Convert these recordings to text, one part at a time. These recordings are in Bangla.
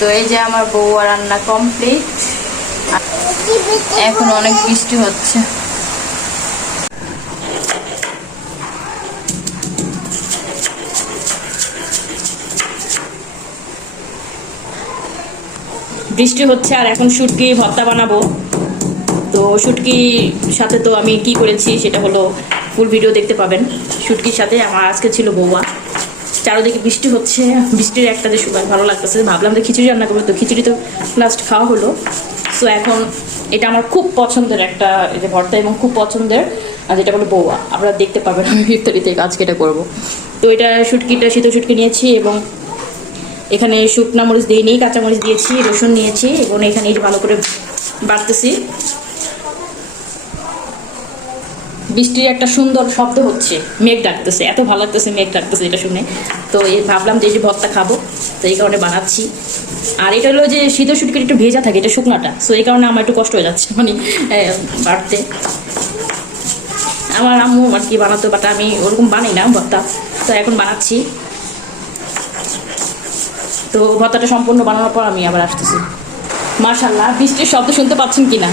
তো এই যে আমার বউয়া রান্না কমপ্লিট। এখন অনেক বৃষ্টি হচ্ছে। বৃষ্টি হচ্ছে আর এখন শুটকি ভর্তা বানাবো। তো শুটকির সাথে তো আমি কি করেছি সেটা হলো ফুল ভিডিও দেখতে পাবেন। শুটকির সাথে আমার আজকে ছিল বৌয়া চারোদিকে বৃষ্টি হচ্ছে। বৃষ্টির একটা যে সুগার ভালো লাগতেছে। ভাবলাম যে খিচুড়ি রান্না করব। তো খিচুড়ি তো লাস্ট খাওয়া হলো। সো এখন এটা আমার খুব পছন্দের একটা এই যে ভর্তা এবং খুব পছন্দের যেটা বলো বৌয়া। আপনারা দেখতে পাবেন আমি ইফতারিতে আজকে এটা করব। তো এটা শুটকিটা, শীত শুটকি নিয়েছি এবং এখানে শুকনা মরিচ দিইনি কাঁচা মরিচ দিয়েছি, রসুন নিয়েছি এবং এখানে এই ভালো করে বাড়তেছি বৃষ্টির একটা সুন্দর শব্দ হচ্ছে। মেঘ ডাকতেছে, এত ভালো লাগতেছে মেঘ ডাকতেছে এটা শুনে। তো এই ভাবলাম যে যে ভর্তা খাব, তো এই কারণে বানাচ্ছি। আর এটা হলো যে শীত শুটকির একটু ভেজা থাকে, এটা শুকনাটা। সো এই কারণে আমার একটু কষ্ট হয়ে যাচ্ছে মানে বাড়তে। আমার আম্মু আর কি বানাতো বাট আমি ওরকম বানাই না ভর্তা। তো এখন বানাচ্ছি। তো ভর্তাটা সম্পূর্ণ বানানোর পর আমি আবার আসতেছি। মার্শাল্লাহ বৃষ্টির শব্দ শুনতে পাচ্ছেন কিনা?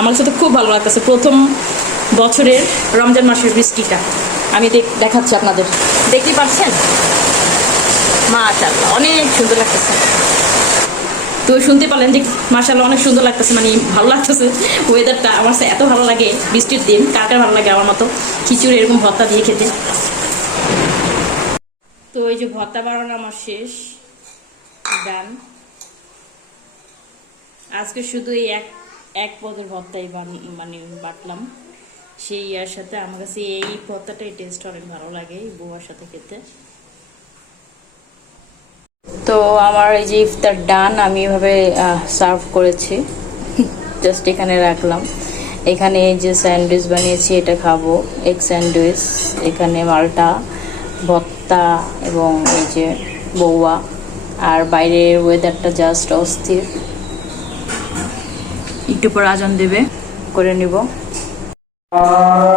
আমার সাথে খুব ভালো লাগতেছে। প্রথম বছরের রমজান মাসের বৃষ্টিটা। আমি দেখ- দেখাচ্ছি আপনাদের। দেখতে পাচ্ছেন? মার্শাল্লাহ অনেক সুন্দর লাগতেছে। তো শুনতে পারলেন যে মার্শাল্লাহ অনেক সুন্দর লাগতেছে মানে ভালো লাগতেছে। ওয়েদারটা আমার এত ভালো লাগে বৃষ্টির দিন। কার কার ভালো লাগে আমার মতো? খিচুড়ি, এরকম ভর্তা দিয়ে খেতে। তো এই যে ভর্তা বানানো আমার শেষ। ডান আজকে শুধু এই এক এক পদের ভর্তাই মানে বাটলাম। সেই ইয়ার সাথে আমার কাছে এই ভর্তাটাই টেস্ট অনেক ভালো লাগে, এই বউয়ার সাথে খেতে। তো আমার এই যে ইফতার ডান, আমি এভাবে সার্ভ করেছি। জাস্ট এখানে রাখলাম। এখানে এই যে স্যান্ডউইচ বানিয়েছি, এটা খাব। এগ স্যান্ডউইচ, এখানে মালটা, ভত্তা এবং এই যে বৌয়া। আর বাইরের ওয়েদারটা জাস্ট অস্থির। একটু পর আজান দেবে, করে নিব। Uh...